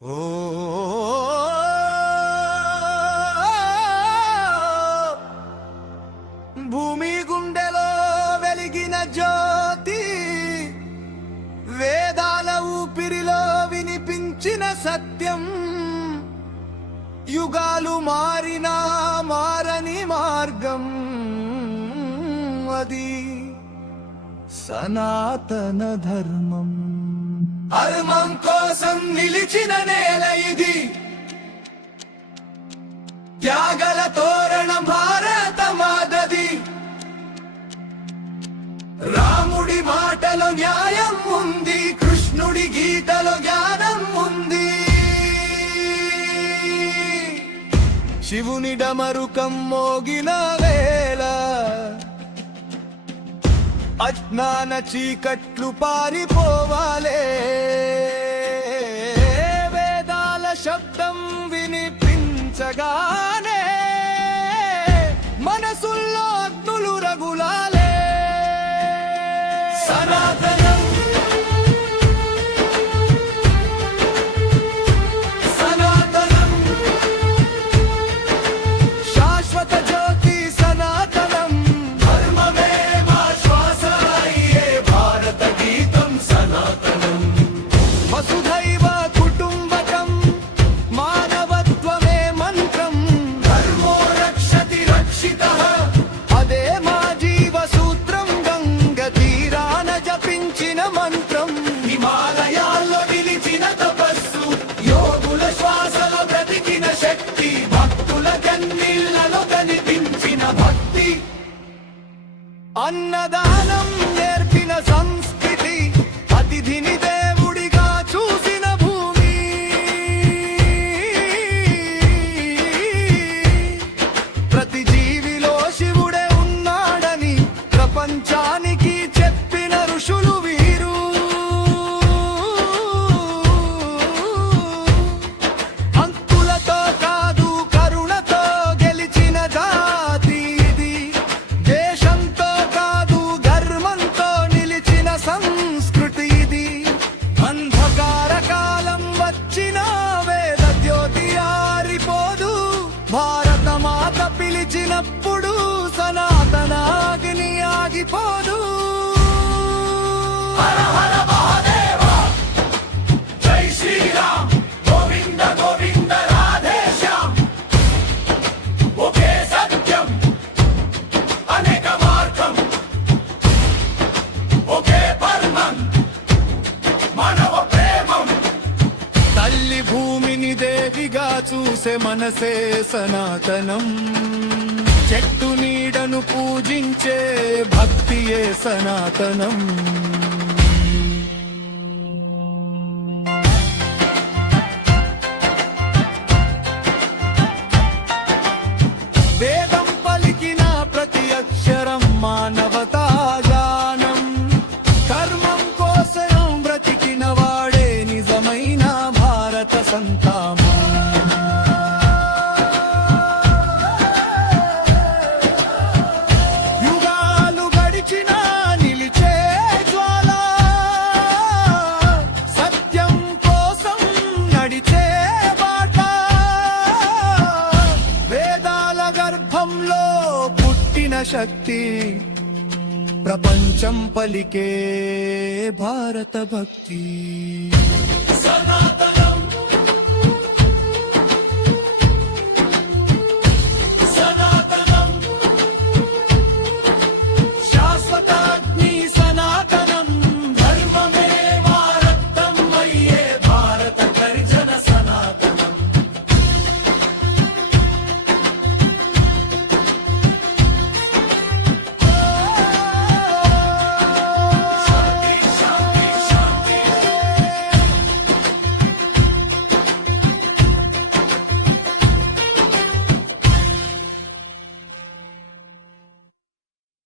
ఓ భూమి గుండెలో వెలిగిన జ్యోతి, వేదాల ఊపిరిలో వినిపించిన సత్యం, యుగాలు మారినా మారని మార్గం అది సనాతన ధర్మం. ధర్మం కోసం నిలిచిన నేల ఇది, త్యాగల తోరణం భారత మాదది. రాముడి మాటలో న్యాయం ఉంది, కృష్ణుడి గీతలో జ్ఞానం ఉంది. శివుని డమరుకం మోగిన వేళ అజ్ఞాన చీకట్లు పారిపోవాలే. వేదాల శబ్దం వినిపించగానే మనసుల్లో అగ్నులు రగులాలే. సనాతనం సనాతనం శాశ్వత జ్యోతి సనాతనం. ధర్మమే మా శ్వాస అయ్యే భారత గీతం సనాతనం. వసుధైవ కుటుంబకం మానవత్వమే మంత్రం. ధర్మో రక్షతి రక్షితః అదే మా జీవ సూత్రం. గంగ తీరాన జపించిన మంత్రం, హిమాలయాల్లో నిలిచిన తపస్సు, యోగుల శ్వాసలో బ్రతికిన శక్తి, భక్తుల కన్నీళ్లలో కనిపించిన భక్తి. అన్నదానం నేర్పిన సంస్కృతి, అతిథిని దేవుడిగా చూసిన భూమి. ప్రతి జీవిలో శివుడే ఉన్నాడని ప్రపంచానికి చెప్పిన ఋషులు వీరు. హక్కులతో కాదు కరుణతో గెలిచిన జాతి ఇది. దేశంతో కాదు ధర్మంతో నిలిచిన సంస్కృతి ఇది. అంధకార కాలం వచ్చిన వేద జ్యోతి ఆరిపోదు. భారత మాత పిలిచినప్పుడు సనాతన అగ్ని ఆగిపోదు. హర హర మహాదేవ, జై శ్రీరామ్, గోవింద గోవింద రాధే శ్యామ్. ఒకే సత్యం, అనేక మార్గం, ఒకే పరమం, మానవ ప్రేమం. తల్లి భూమిని దేవిగా చూసే మనసే సనాతనం. చెట్టు నీడను పూజించే భక్తియే సనాతనం. వేదం పలికిన ప్రతి అక్షరం మానవతా గానం. ధర్మం కోసం బ్రతికిన వాడే నిజమైన భారత సంతానం. యుగాలు గడిచినా నిలిచే జ్వాల, సత్యం కోసం నడిచే బాట. వేదాల గర్భంలో పుట్టిన శక్తి, ప్రపంచం పలికే భారత భక్తి.